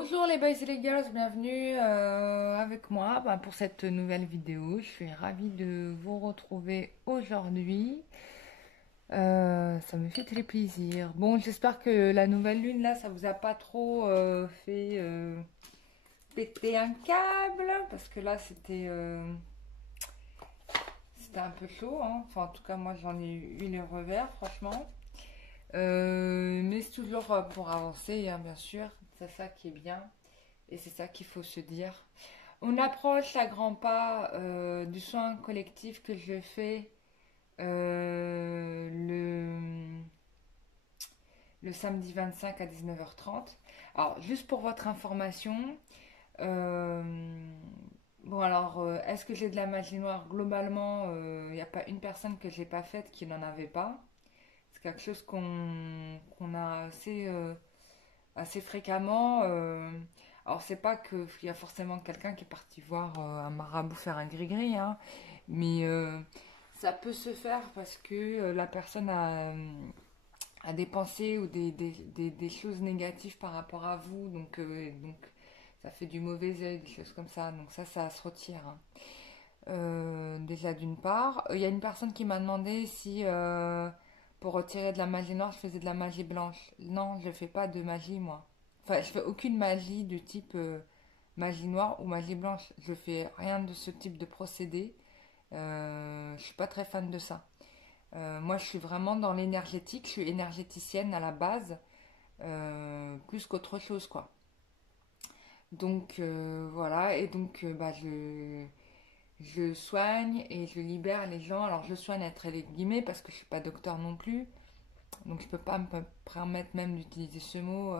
Bonjour les boys et les girls, bienvenue avec moi pour cette nouvelle vidéo. Je suis ravie de vous retrouver aujourd'hui. Ça me fait très plaisir. Bon, j'espère que la nouvelle lune là, ça vous a pas trop fait péter un câble parce que là c'était un peu chaud, hein. Enfin, en tout cas, moi j'en ai eu les revers, franchement. Mais c'est toujours pour avancer, hein, bien sûr. C'est ça qui est bien. Et c'est ça qu'il faut se dire. On approche à grands pas du soin collectif que je fais euh, le, le samedi 25 à 19h30. Alors, juste pour votre information, euh, bon alors, est-ce que j'ai de la magie noire? Globalement, il n'y a pas une personne que j'ai pas faite qui n'en avait pas. C'est quelque chose qu'on a assez fréquemment. Alors, c'est pas qu'il y a forcément quelqu'un qui est parti voir un marabout faire un gris-gris, hein, mais ça peut se faire parce que la personne a des pensées ou des choses négatives par rapport à vous, donc ça fait du mauvais œil, des choses comme ça, donc ça se retire, hein. Déjà d'une part, il y a une personne qui m'a demandé si pour retirer de la magie noire, je faisais de la magie blanche. Non, je fais pas de magie moi. Enfin, je fais aucune magie de type magie noire ou magie blanche. Je fais rien de ce type de procédé. Je suis pas très fan de ça. Moi, je suis vraiment dans l'énergétique. Je suis énergéticienne à la base, plus qu'autre chose, quoi. Donc voilà, et donc je soigne et je libère les gens. Alors je soigne à travers les guillemets parce que je suis pas docteur non plus. Donc je peux pas me permettre même d'utiliser ce mot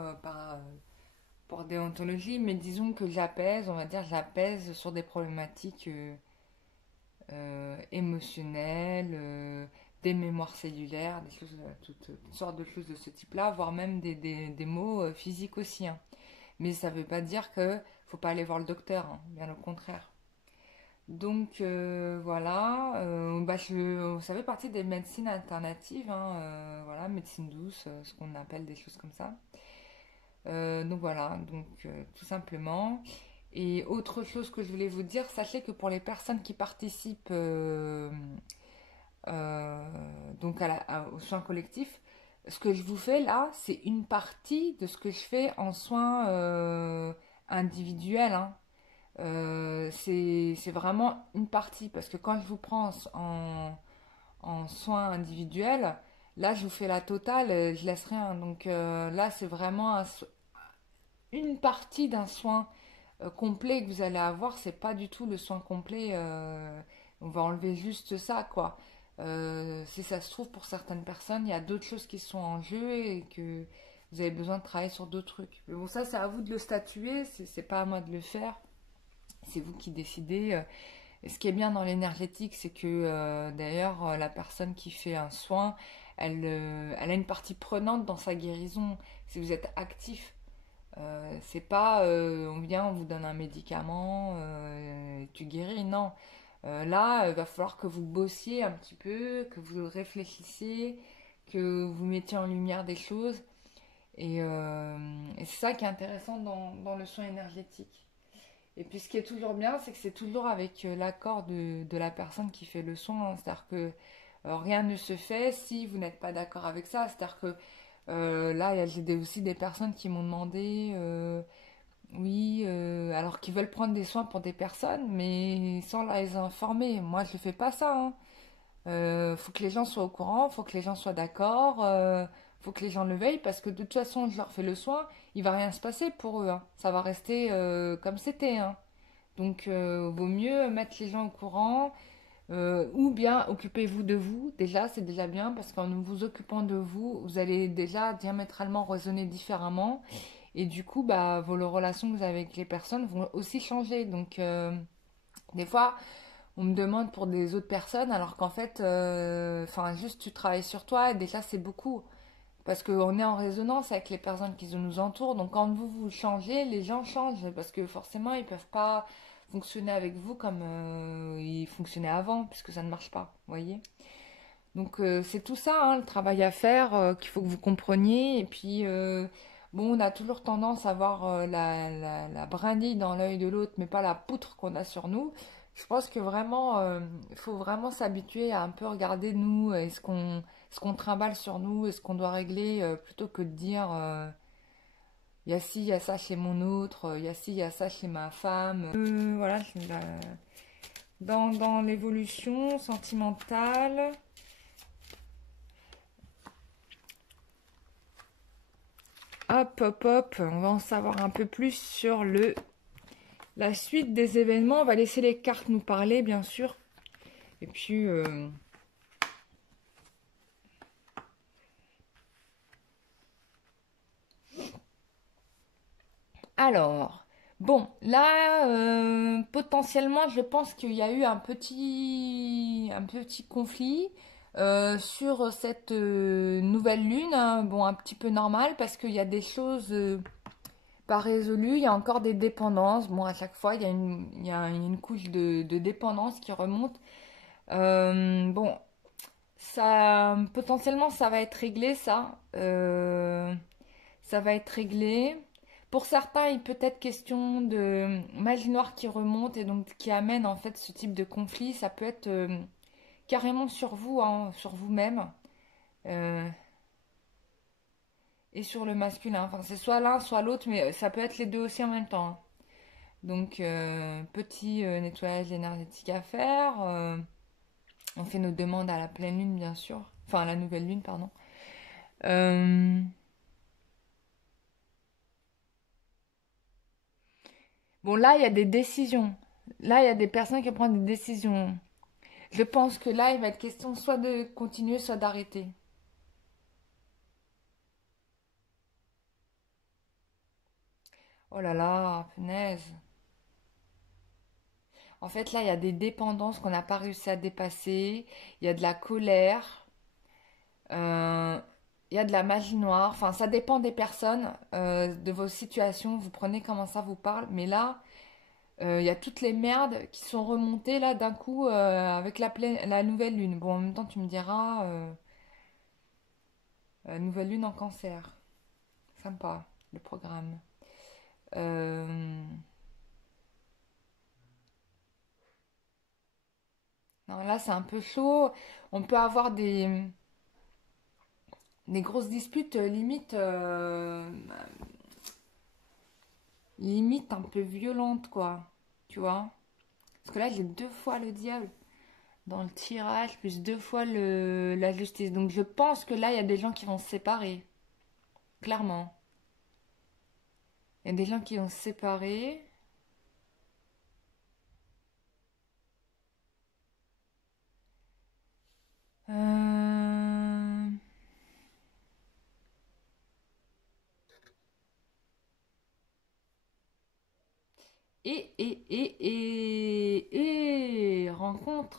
pour déontologie. Mais disons que j'apaise, on va dire j'apaise sur des problématiques émotionnelles, des mémoires cellulaires, des choses, toutes sortes de choses de ce type-là, voire même des mots physiques aussi, hein. Mais ça veut pas dire que faut pas aller voir le docteur, hein, bien au contraire. Donc voilà, ça fait partie des médecines alternatives, hein, voilà, médecine douce, ce qu'on appelle des choses comme ça. Donc voilà, tout simplement. Et autre chose que je voulais vous dire, sachez que pour les personnes qui participent euh, aux soins collectifs, ce que je vous fais là, c'est une partie de ce que je fais en soins individuels, hein. C'est vraiment une partie parce que quand je vous prends en soins individuels, là je vous fais la totale, je laisse rien. Donc là c'est vraiment une partie d'un soin complet que vous allez avoir, c'est pas du tout le soin complet. On va enlever juste ça, quoi. Si ça se trouve, pour certaines personnes, il y a d'autres choses qui sont en jeu et que vous avez besoin de travailler sur d'autres trucs. Mais bon, ça, c'est à vous de le statuer, c'est pas à moi de le faire. C'est vous qui décidez. Et ce qui est bien dans l'énergétique, c'est que d'ailleurs, la personne qui fait un soin, elle a une partie prenante dans sa guérison. Si vous êtes actif, c'est pas on vient, on vous donne un médicament, tu guéris, non. Là, il va falloir que vous bossiez un petit peu, que vous réfléchissiez, que vous mettiez en lumière des choses. Et c'est ça qui est intéressant dans le soin énergétique. Et puis ce qui est toujours bien, c'est que c'est toujours avec l'accord de la personne qui fait le soin, hein. C'est-à-dire que rien ne se fait si vous n'êtes pas d'accord avec ça. C'est-à-dire que là, j'ai aussi des personnes qui m'ont demandé, oui, alors qu'ils veulent prendre des soins pour des personnes, mais sans les informer. Moi, je ne fais pas ça, hein. Faut que les gens soient au courant, faut que les gens soient d'accord, faut que les gens le veillent, parce que de toute façon, je leur fais le soin, il va rien se passer pour eux, hein. Ça va rester comme c'était, hein. Donc, vaut mieux mettre les gens au courant, ou bien occupez-vous de vous. Déjà, c'est déjà bien parce qu'en vous occupant de vous, vous allez déjà diamétralement raisonner différemment. Et du coup, bah, vos relations que vous avez avec les personnes vont aussi changer. Donc, des fois, on me demande pour des autres personnes, alors qu'en fait, enfin, juste tu travailles sur toi et déjà c'est beaucoup. Parce qu'on est en résonance avec les personnes qui nous entourent. Donc quand vous changez, les gens changent. Parce que forcément, ils ne peuvent pas fonctionner avec vous comme ils fonctionnaient avant, puisque ça ne marche pas. Vous voyez? Donc c'est tout ça, hein, le travail à faire, qu'il faut que vous compreniez. Et puis Bon, on a toujours tendance à voir la brindille dans l'œil de l'autre, mais pas la poutre qu'on a sur nous. Je pense que vraiment, il faut vraiment s'habituer à un peu regarder nous, et ce qu'on trimballe sur nous, et ce qu'on doit régler, plutôt que de dire, il y a ci, il y a ça chez mon autre, il y a ci, il y a ça chez ma femme. Voilà, dans l'évolution sentimentale. Hop, hop, hop, on va en savoir un peu plus sur la suite des événements. On va laisser les cartes nous parler, bien sûr. Et puis, alors, bon, là, potentiellement, je pense qu'il y a eu un petit conflit sur cette nouvelle lune, hein. Bon, un petit peu normal parce qu'il y a des choses pas résolues. Il y a encore des dépendances. Bon, à chaque fois, il y a une couche de dépendance qui remonte. Bon, ça, potentiellement, ça va être réglé, ça. Ça va être réglé. Pour certains, il peut être question de magie noire qui remonte et donc qui amène en fait ce type de conflit. Ça peut être carrément sur vous, hein, sur vous-même euh, et sur le masculin. Enfin, c'est soit l'un, soit l'autre, mais ça peut être les deux aussi en même temps, hein. Donc, petit nettoyage énergétique à faire. On fait nos demandes à la pleine lune, bien sûr. Enfin, à la nouvelle lune, pardon. Euh, Bon, là, il y a des décisions. Là, il y a des personnes qui prennent des décisions. Je pense que là, il va être question soit de continuer, soit d'arrêter. Oh là là, punaise. En fait, là, il y a des dépendances qu'on n'a pas réussi à dépasser. Il y a de la colère. euh, il y a de la magie noire. Enfin, ça dépend des personnes, de vos situations. Vous prenez comment ça vous parle. Mais là, il y a toutes les merdes qui sont remontées là d'un coup avec la nouvelle lune. Bon, en même temps, tu me diras, nouvelle lune en cancer. Sympa, le programme. Euh, Non, là, c'est un peu chaud. On peut avoir des grosses disputes, limite un peu violentes, quoi. Tu vois? Parce que là, j'ai deux fois le diable dans le tirage, plus deux fois la justice. Donc, je pense que là, il y a des gens qui vont se séparer. Clairement. Il y a des gens qui vont se séparer.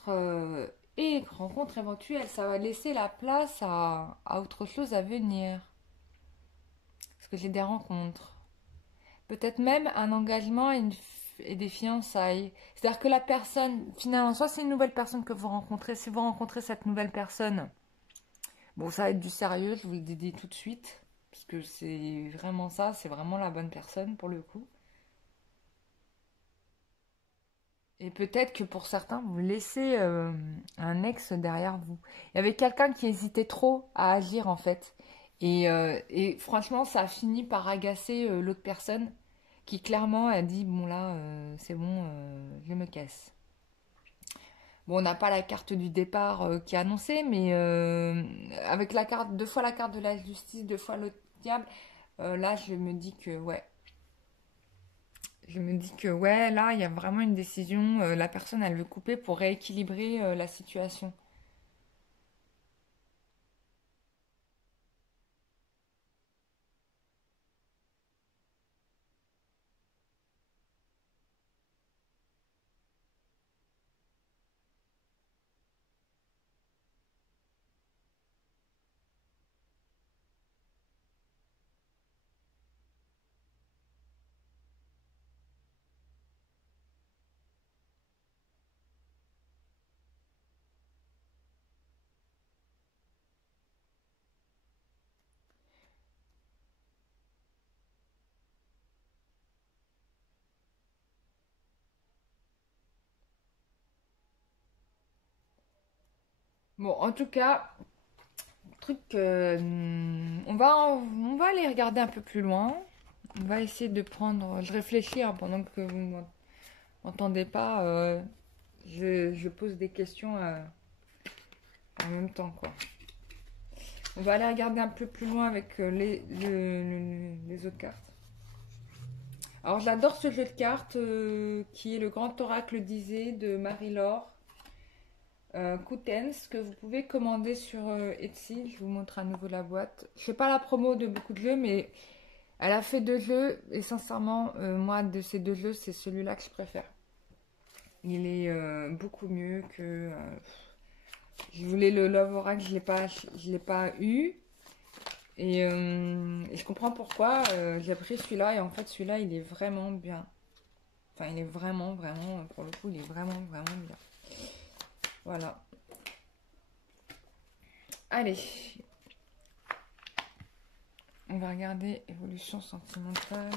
Euh, et rencontre éventuelle, ça va laisser la place à autre chose à venir. Parce que j'ai des rencontres. Peut-être même un engagement et des fiançailles. C'est-à-dire que la personne, finalement, soit c'est une nouvelle personne que vous rencontrez. Si vous rencontrez cette nouvelle personne, bon, ça va être du sérieux, je vous le dis tout de suite. Parce que c'est vraiment ça, c'est vraiment la bonne personne pour le coup. Et peut-être que pour certains, vous laissez un ex derrière vous. Il y avait quelqu'un qui hésitait trop à agir en fait. Et franchement, ça a fini par agacer l'autre personne qui clairement a dit, bon là, c'est bon, je me casse. Bon, on n'a pas la carte du départ qui est annoncée, mais avec la carte, deux fois la carte de la justice, deux fois le diable, là je me dis que ouais, je me dis que ouais, là, il y a vraiment une décision. La personne, elle veut couper pour rééquilibrer la situation. Bon, en tout cas, truc, on va aller regarder un peu plus loin. On va essayer de prendre. Je réfléchis hein, pendant que vous m'entendez pas. Je pose des questions en même temps, quoi. On va aller regarder un peu plus loin avec les autres cartes. Alors, j'adore ce jeu de cartes qui est le Grand Oracle d'Isée de Marie-Laure Koutens que vous pouvez commander sur Etsy. Je vous montre à nouveau la boîte. Je fais pas la promo de beaucoup de jeux, mais elle a fait 2 jeux et sincèrement, moi, de ces 2 jeux, c'est celui-là que je préfère. Il est beaucoup mieux que. Je voulais le Love Oracle, je l'ai pas eu. Et je comprends pourquoi. J'ai pris celui-là et en fait, celui-là, il est vraiment bien. Enfin, il est vraiment, vraiment, pour le coup, il est vraiment, vraiment bien. Voilà. Allez. On va regarder évolution sentimentale.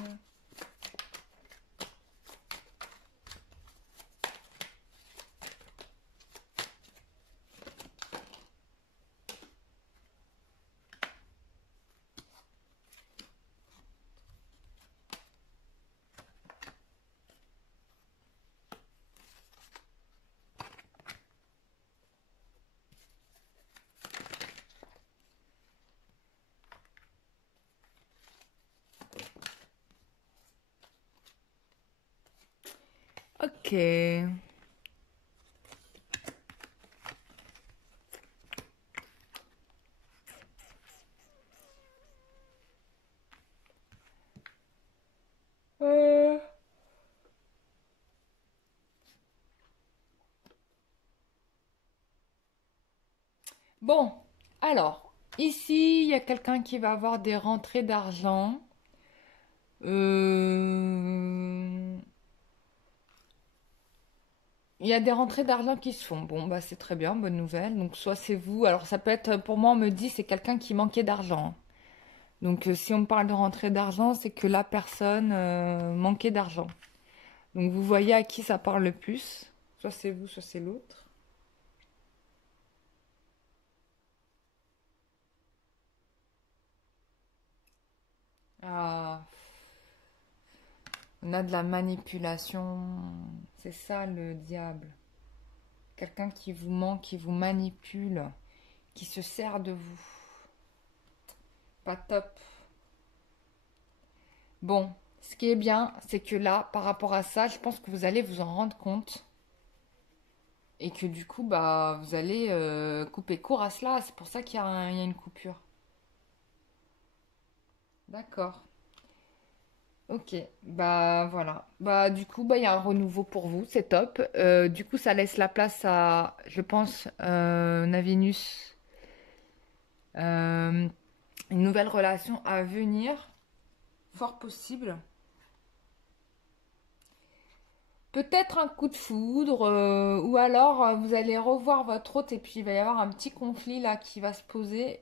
Ok. Euh, Bon, alors, ici, il y a quelqu'un qui va avoir des rentrées d'argent. Euh, Il y a des rentrées d'argent qui se font. Bon, bah c'est très bien, bonne nouvelle. Donc, soit c'est vous. Alors, ça peut être, pour moi, on me dit, c'est quelqu'un qui manquait d'argent. Donc, si on me parle de rentrée d'argent, c'est que la personne manquait d'argent. Donc, vous voyez à qui ça parle le plus. Soit c'est vous, soit c'est l'autre. Ah, on a de la manipulation. C'est ça le diable. Quelqu'un qui vous ment, qui vous manipule, qui se sert de vous. Pas top. Bon, ce qui est bien, c'est que là, par rapport à ça, je pense que vous allez vous en rendre compte. Et que du coup, bah, vous allez couper court à cela. C'est pour ça il y a une coupure. D'accord. Ok. Bah voilà. Bah du coup, bah il y a un renouveau pour vous. C'est top. Du coup, ça laisse la place à, je pense, Navinus. Euh, une nouvelle relation à venir. Fort possible. Peut-être un coup de foudre, ou alors vous allez revoir votre hôte et puis il va y avoir un petit conflit là qui va se poser.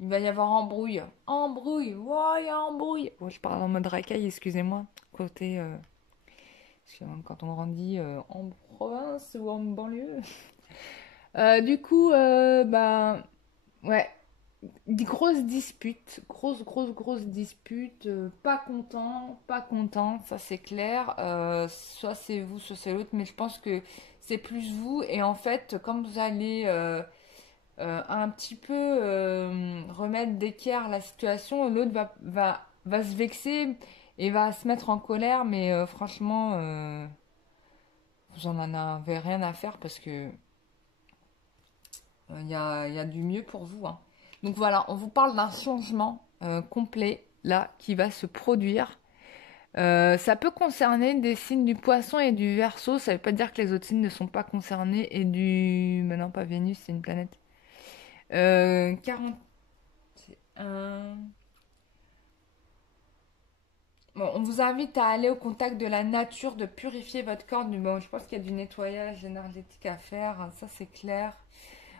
Il va y avoir embrouille. Embrouille, ouais, embrouille. Bon, je parle en mode racaille, excusez-moi. Côté, parce que quand on grandit en province ou en banlieue. Du coup, bah, ouais, des grosses disputes, grosses disputes, pas content, pas content, ça c'est clair. Soit c'est vous, soit c'est l'autre, mais je pense que c'est plus vous. Et en fait, comme vous allez un petit peu remettre d'équerre la situation, l'autre va se vexer et va se mettre en colère, mais franchement, vous en avez rien à faire parce que il y a du mieux pour vous, hein. Donc voilà, on vous parle d'un changement complet là qui va se produire. Ça peut concerner des signes du poisson et du verseau. Ça veut pas dire que les autres signes ne sont pas concernés. Et du. Mais non, pas Vénus, c'est une planète. 41. Bon, on vous invite à aller au contact de la nature, de purifier votre corps. Bon, je pense qu'il y a du nettoyage énergétique à faire, hein, ça c'est clair.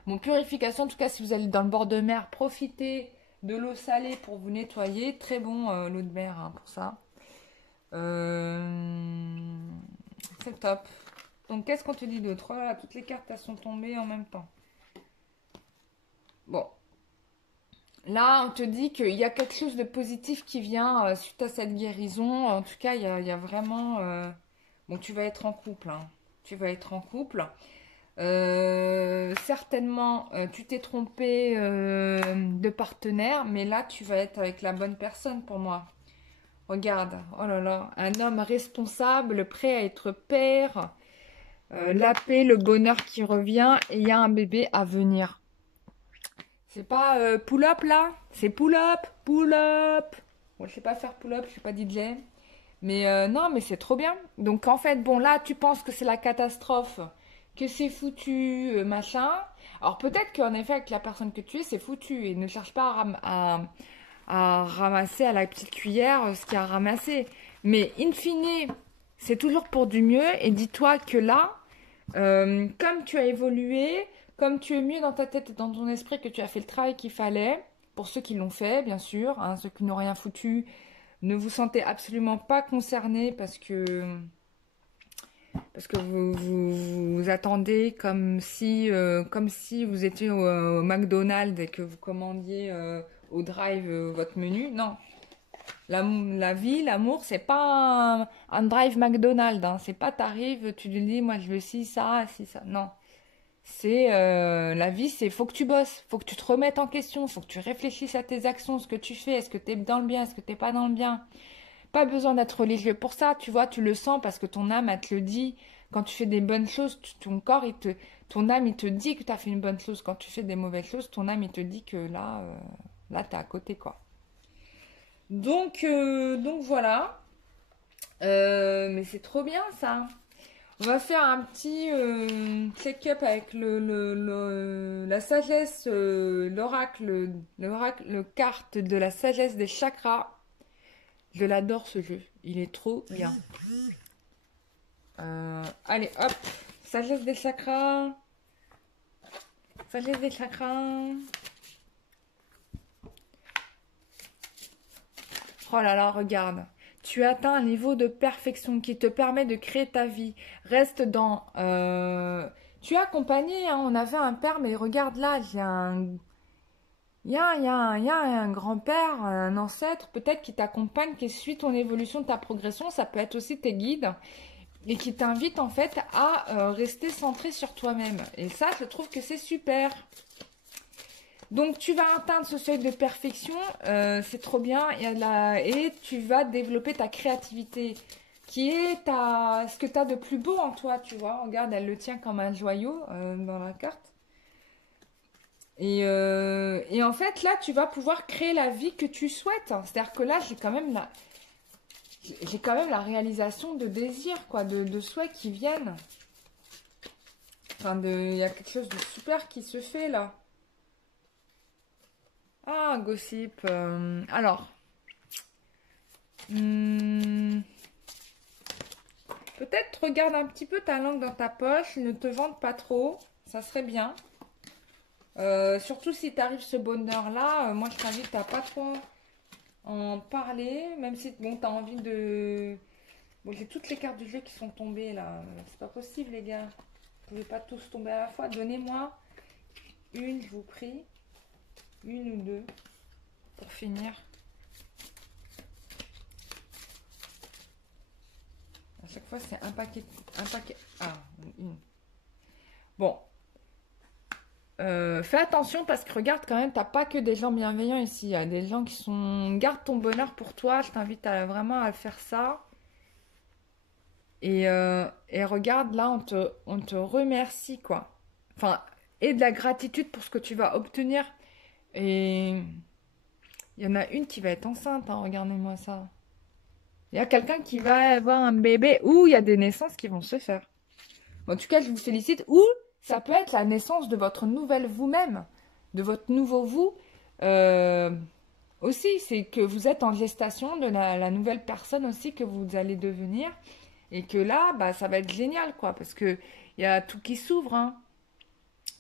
Bon, purification, en tout cas, si vous allez dans le bord de mer, profitez de l'eau salée pour vous nettoyer. Très bon l'eau de mer hein, pour ça. Euh, c'est top. Donc, qu'est-ce qu'on te dit d'autre? Oh là là, toutes les cartes, elles sont tombées en même temps. Bon. Là, on te dit qu'il y a quelque chose de positif qui vient suite à cette guérison. En tout cas, il y a vraiment... Bon, tu vas être en couple, hein. Tu vas être en couple. Certainement, tu t'es trompé de partenaire, mais là, tu vas être avec la bonne personne pour moi. Regarde, oh là là, un homme responsable, prêt à être père, la paix, le bonheur qui revient, et il y a un bébé à venir. C'est pas pull-up là, c'est pull-up, pull-up. Bon, je sais pas faire pull-up, je suis pas DJ. Mais non, mais c'est trop bien. Donc en fait, bon là, tu penses que c'est la catastrophe, que c'est foutu, machin. Alors peut-être qu'en effet, avec la personne que tu es, c'est foutu. Et ne cherche pas à ramasser à la petite cuillère ce qu'il y a à ramasser. Mais in fine, c'est toujours pour du mieux. Et dis-toi que là, comme tu as évolué, comme tu es mieux dans ta tête et dans ton esprit, que tu as fait le travail qu'il fallait, pour ceux qui l'ont fait, bien sûr, hein, ceux qui n'ont rien foutu, ne vous sentez absolument pas concerné parce que vous attendez comme si vous étiez au McDonald's et que vous commandiez au drive votre menu. Non, la vie, l'amour, c'est pas un drive McDonald's. Hein. C'est pas t'arrives, tu lui dis, moi je veux ci, ça, ci, ça. Non. C'est la vie, c'est faut que tu bosses, faut que tu te remettes en question, faut que tu réfléchisses à tes actions, ce que tu fais, est-ce que tu es dans le bien, est-ce que tu n'es pas dans le bien. Pas besoin d'être religieux pour ça, tu vois, tu le sens parce que ton âme, elle te le dit. Quand tu fais des bonnes choses, ton corps, ton âme, il te dit que tu as fait une bonne chose. Quand tu fais des mauvaises choses, ton âme, il te dit que là, tu es à côté, quoi. Donc voilà. Mais c'est trop bien, ça. On va faire un petit check-up avec la sagesse, l'oracle, carte de la sagesse des chakras. Je l'adore ce jeu, il est trop bien. Allez, hop, sagesse des chakras. Sagesse des chakras. Oh là là, regarde. Tu atteins un niveau de perfection qui te permet de créer ta vie. Reste dans... Tu es accompagné, hein, on avait un père, mais regarde là, il y a un grand-père, un ancêtre, peut-être qui t'accompagne, qui suit ton évolution, ta progression. Ça peut être aussi tes guides et qui t'invite en fait à rester centré sur toi-même. Et ça, je trouve que c'est super. Donc, tu vas atteindre ce seuil de perfection, c'est trop bien, et tu vas développer ta créativité, qui est ce que tu as de plus beau en toi, tu vois. Regarde, elle le tient comme un joyau dans la carte. Et en fait, là, tu vas pouvoir créer la vie que tu souhaites. C'est-à-dire que là, j'ai quand même la réalisation de désirs, quoi, de souhaits qui viennent. Enfin, il y a quelque chose de super qui se fait, là. Ah, gossip. Alors. Peut-être regarde un petit peu ta langue dans ta poche. Ne te vante pas trop. Ça serait bien. Surtout si t'arrives ce bonheur-là. Moi, je t'invite à pas trop en parler. Même si, bon, t'as envie de... Bon, j'ai toutes les cartes du jeu qui sont tombées, là. C'est pas possible, les gars. Vous pouvez pas tous tomber à la fois. Donnez-moi une, je vous prie. Une ou deux pour finir. À chaque fois, c'est un paquet. Ah, une. Bon. Fais attention parce que regarde quand même, t'as pas que des gens bienveillants ici. Il y a des gens qui sont... Garde ton bonheur pour toi. Je t'invite vraiment à faire ça. Et regarde, là, on te remercie, quoi. Enfin, et de la gratitude pour ce que tu vas obtenir. Et il y en a une qui va être enceinte, hein, regardez-moi ça. Il y a quelqu'un qui va avoir un bébé ou il y a des naissances qui vont se faire. En tout cas, je vous félicite. Ou ça peut être la naissance de votre nouvelle vous-même, de votre nouveau vous. Aussi, c'est que vous êtes en gestation de la nouvelle personne aussi que vous allez devenir. Et que là, bah, ça va être génial, quoi. Parce qu'il y a tout qui s'ouvre, hein.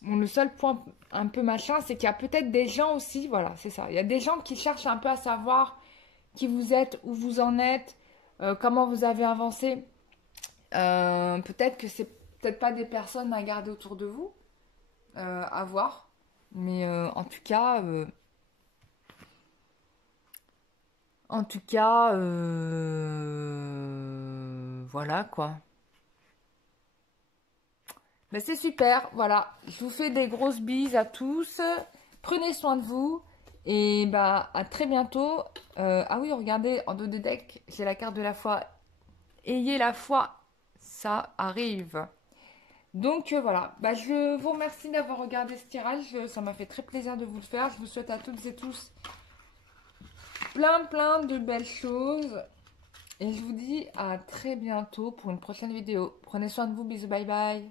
Bon, le seul point un peu machin, c'est qu'il y a peut-être des gens aussi, voilà, c'est ça. Il y a des gens qui cherchent un peu à savoir qui vous êtes, où vous en êtes, comment vous avez avancé. Peut-être que c'est peut-être pas des personnes à garder autour de vous, à voir. Mais en tout cas, voilà quoi. Ben, c'est super, voilà. Je vous fais des grosses bises à tous. Prenez soin de vous. Et bah à très bientôt. Ah oui, regardez, en dos de deck, j'ai la carte de la foi. Ayez la foi, ça arrive. Donc voilà, bah, je vous remercie d'avoir regardé ce tirage. Ça m'a fait très plaisir de vous le faire. Je vous souhaite à toutes et tous plein de belles choses. Et je vous dis à très bientôt pour une prochaine vidéo. Prenez soin de vous, bisous, bye bye.